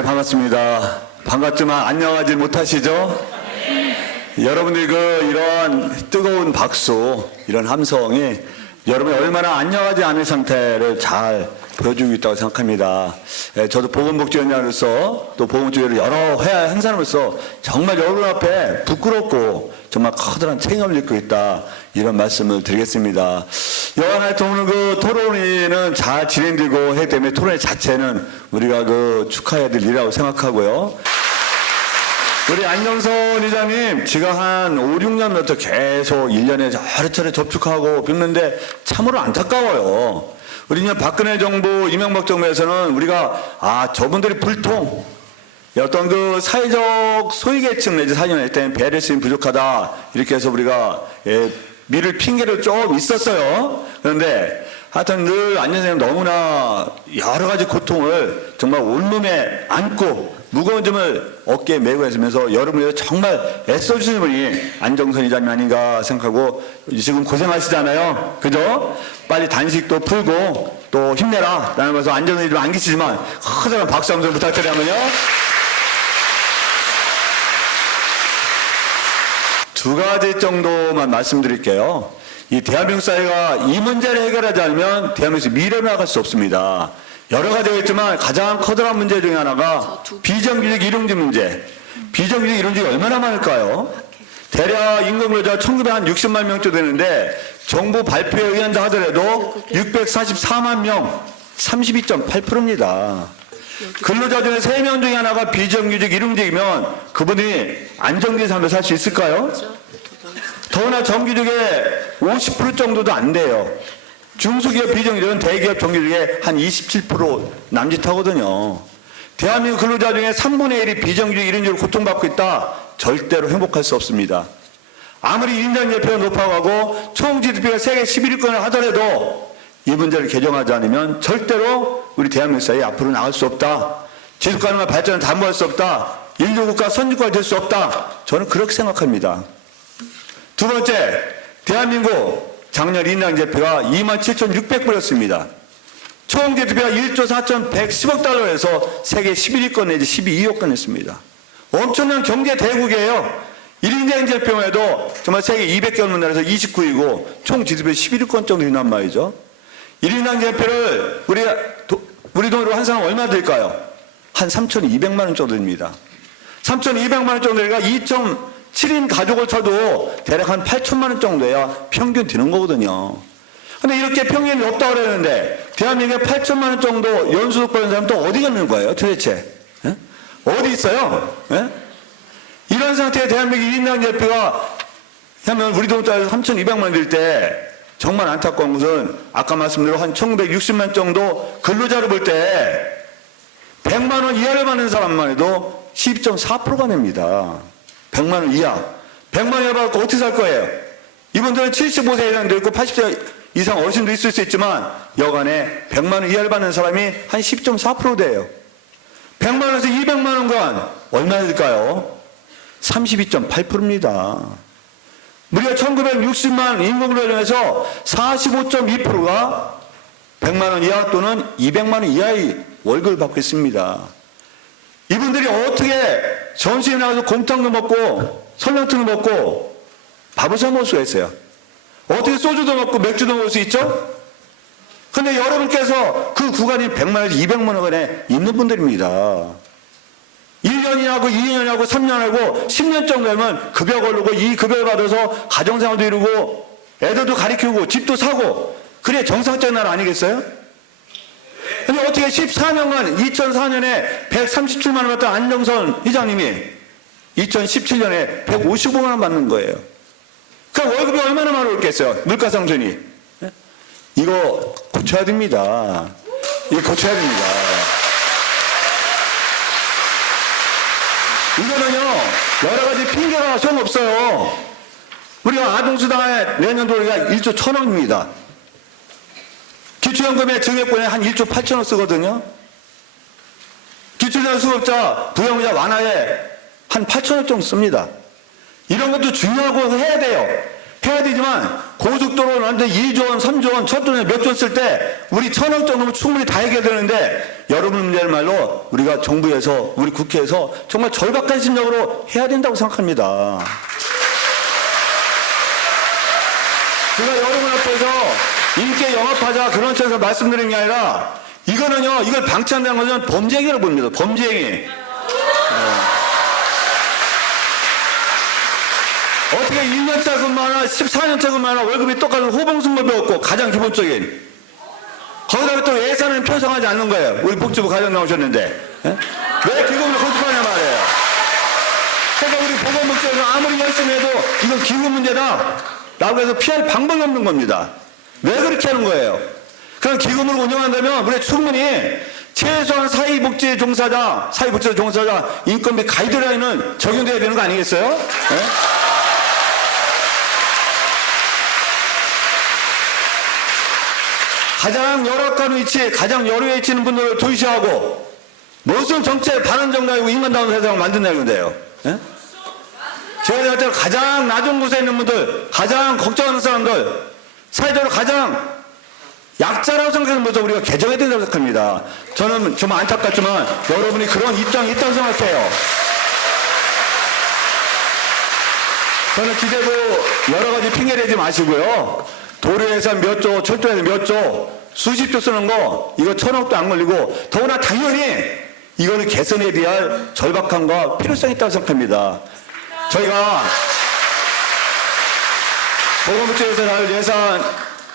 네, 반갑습니다. 반갑지만 안녕하지 못하시죠? 여러분들 이런 뜨거운 박수, 이런 함성이 여러분이 얼마나 안녕하지 않은 상태를 잘 보여주고 있다고 생각합니다. 저도 보건복지위원장으로서 또 보건복지위를 여러 회 한 사람으로서 정말 여러분 앞에 부끄럽고 정말 커다란 책임을 짓고 있다, 이런 말씀을 드리겠습니다. 여하튼 오늘 토론회는 잘 진행되고 하기 때문에 토론회 자체는 우리가 축하해야 될 일이라고 생각하고요. 우리 안정선 의장님, 제가 한 5, 6년부터 계속 1년에 여러 차례 접촉하고 뵙는데 참으로 안타까워요. 우리 이제 박근혜 정부, 이명박 정부에서는 우리가, 저분들이 불통, 어떤 사회적 소외계층 내지 사회적 때문에 배려심이 부족하다, 이렇게 해서 우리가, 미를 핑계로 좀 있었어요. 그런데 하여튼 늘 안전선생님 너무나 여러 가지 고통을 정말 온몸에 안고 무거운 점을 어깨에 메고 있으면서 여러분이 정말 애써주시는 분이 안정선 의장님 아닌가 생각하고, 지금 고생하시잖아요. 그죠? 빨리 단식도 풀고 또 힘내라 라는 것을 안정선 의장님 안 계시지만 커다란 박수 한번 부탁드리면요. 두 가지 정도만 말씀드릴게요. 이 대한민국 사회가 이 문제를 해결하지 않으면 대한민국에서 미래로 나갈 수 없습니다. 여러 가지가 있지만 가장 커다란 문제 중에 하나가 비정규직 일용직 문제. 비정규직 일용직이 얼마나 많을까요? 대략 인구노동자 1960만 명쯤 되는데 정부 발표에 의한다 하더라도 644만 명, 32.8%입니다. 근로자 중에 3명 중에 하나가 비정규직 일용직이면 그분이 안정된 삶을 살 수 있을까요? 더구나 정규직의 50% 정도도 안 돼요. 중소기업 비정규직은 대기업 정규직의 한 27% 남짓하거든요. 대한민국 근로자 중에 3분의 1이 비정규직 일용직으로 고통받고 있다. 절대로 행복할 수 없습니다. 아무리 인장 지표가 높아가고 총 GDP가 세계 11위권을 하더라도 이 문제를 개정하지 않으면 절대로 우리 대한민국 사회에 앞으로 나갈 수 없다. 지속가능한 발전을 담보할 수 없다. 인류국가 선진국가 될 수 없다. 저는 그렇게 생각합니다. 두 번째, 대한민국 작년 인당 지표가 27,600불이었습니다. 총 GDP가 1조 4,110억 달러에서 세계 11위권 내지 12위권 했습니다. 엄청난 경제 대국이에요. 1인당 지표에도 정말 세계 200개 넘는 나라에서 29위고 총 GDP 11위권 정도 된단 말이죠. 1인당 지표를 우리 돈으로 한 사람 얼마 들까요? 한 3,200만 원 정도 됩니다. 3,200만 원 정도가 2.7인 가족을 쳐도 대략 한 8천만 원 정도야 평균 드는 거거든요. 근데 이렇게 평균이 없다고 그러는데 대한민국에 8천만 원 정도 연수득 받는 사람 또 어디 갔는 거예요 도대체? 예? 어디 있어요? 예? 이런 상태에 대한민국 1인당 지표가 하면 우리 돈 따라서 3,200만 원 될 때 정말 안타까운 것은 아까 말씀드린 한 1,960만 정도 근로자를 볼 때 100만 원 이하를 받는 사람만 해도 12.4%가 냅니다. 100만 원 이하. 100만 원 이하 받고 어떻게 살 거예요? 이분들은 75세 이상도 있고 80세 이상 어르신도 있을 수 있지만 여간에 100만 원 이하를 받는 사람이 한 10.4% 돼요. 100만 원에서 200만 원간 얼마나 될까요? 32.8%입니다. 무려 1960만 인구근로자에서 45.2%가 100만 원 이하 또는 200만 원 이하의 월급을 받고 있습니다. 이분들이 어떻게 점심에 나가서 곰탕도 먹고 설렁탕도 먹고 밥을 사 먹을 수가 있어요? 어떻게 소주도 먹고 맥주도 먹을 수 있죠? 근데 여러분께서 그 구간이 100만 원에서 200만 원에 있는 분들입니다. 1년이하고 2년이하고 3년하고 10년 정도 되면 급여 걸르고 이 급여를 받아서 가정생활도 이루고 애들도 가르치고 집도 사고 그래 정상적인 나라 아니겠어요? 근데 어떻게 14년간 2004년에 137만 원 받던 안정선 회장님이 2017년에 155만 원 받는 거예요. 그럼 월급이 얼마나 많이 올겠어요? 물가상승이. 이거 고쳐야 됩니다. 이거 고쳐야 됩니다. 이거는요, 여러 가지 핑계가 소용없어요. 우리가 아동수당에 내년도 우리가 1조 1,000원입니다. 기초연금의 증액분에 한 1조 8천원 쓰거든요. 기초자산 수급자, 부양자 완화에 한 8천원 정도 씁니다. 이런 것도 중요하고 해야 돼요. 해야 되지만 고속도로를 하는데 2조 원, 3조 원, 철도에 몇 조 원 쓸 때 우리 1,000억 정도면 충분히 다 해결되는데 여러분 문제를 말로 우리가 정부에서 우리 국회에서 정말 절박한 심정으로 해야 된다고 생각합니다. 제가 여러분 앞에서 인기 영합하자 그런 쪽에서 말씀드리는 게 아니라 이거는요, 이걸 방치한다는 것은 범죄행위를 봅니다. 범죄행위. 어떻게 1년차 근무하나 14년차 근무하나 월급이 똑같은 호봉승급이 없고 가장 기본적인 거기다가 또 예산은 편성하지 않는 거예요. 우리 복지부 과장 나오셨는데 왜 기금을 거듭하냐 말이에요. 그러니까 우리 보건복지부에서 아무리 열심히 해도 이건 기금 문제다 라고 해서 피할 방법이 없는 겁니다. 왜 그렇게 하는 거예요? 그럼 기금을 운영한다면 우리 충분히 최소한 사회복지 종사자 인건비 가이드라인은 적용돼야 되는 거 아니겠어요? 네? 가장 열악한 위치에 가장 여류에 있는 분들을 도시하고 무슨 정책에 반환정당이고 인간다운 세상을 만든다는 건데요. 예? 제가 볼 때 가장 낮은 곳에 있는 분들, 가장 걱정하는 사람들, 사회적으로 가장 약자라고 생각하는 분들 우리가 개정해야 된다고 생각합니다. 저는 좀 안타깝지만 여러분이 그런 입장이 있다고 생각해요. 저는 기재부 여러 가지 핑계 대지 마시고요. 도로 예산 몇 조, 철도 예산 몇 조, 수십 조 쓰는 거, 이거 1,000억도 안 걸리고, 더구나 당연히 이거는 개선에 대한 절박함과 필요성이 있다고 생각합니다. 저희가 보건복지에서 할 예산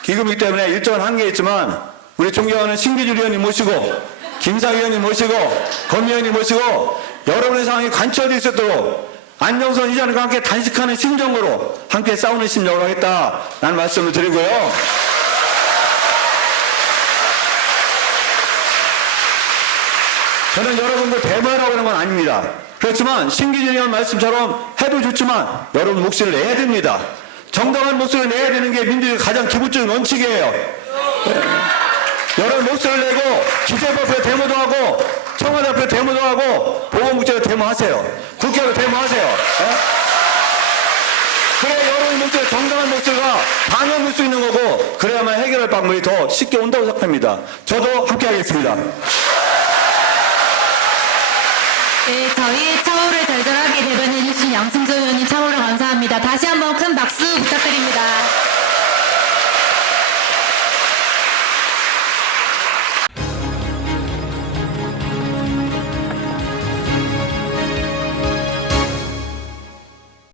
기금이기 때문에 일정한 한계가 있지만, 우리 존경하는 신기주 의원님 모시고, 김상 의원님 모시고, 검 의원님 모시고, 여러분의 상황이 관철될 수 있도록 안정선 이전과 함께 단식하는 심정으로 함께 싸우는 심정으로 하겠다라는 말씀을 드리고요. 저는 여러분들 대모하라고 하는 건 아닙니다. 그렇지만 신기준 의원 말씀처럼 해도 좋지만 여러분 목소리를 내야 됩니다. 정당한 목소리를 내야 되는 게 민주주의 가장 기본적인 원칙이에요. 네. 여러분 목소리를 내고 기재부 앞에 데모도 하고 청와대 앞에 데모도 하고 보건복지부 데모하세요. 국회로 데모하세요. 네? 그래 여러분 목소리 정당한 목소리가 반영될 수 있는 거고 그래야만 해결할 방법이 더 쉽게 온다고 생각합니다. 저도 함께 하겠습니다. 네, 저희 차후를 절절하게 대변해 주신 양승조 의원님 참으로 감사합니다.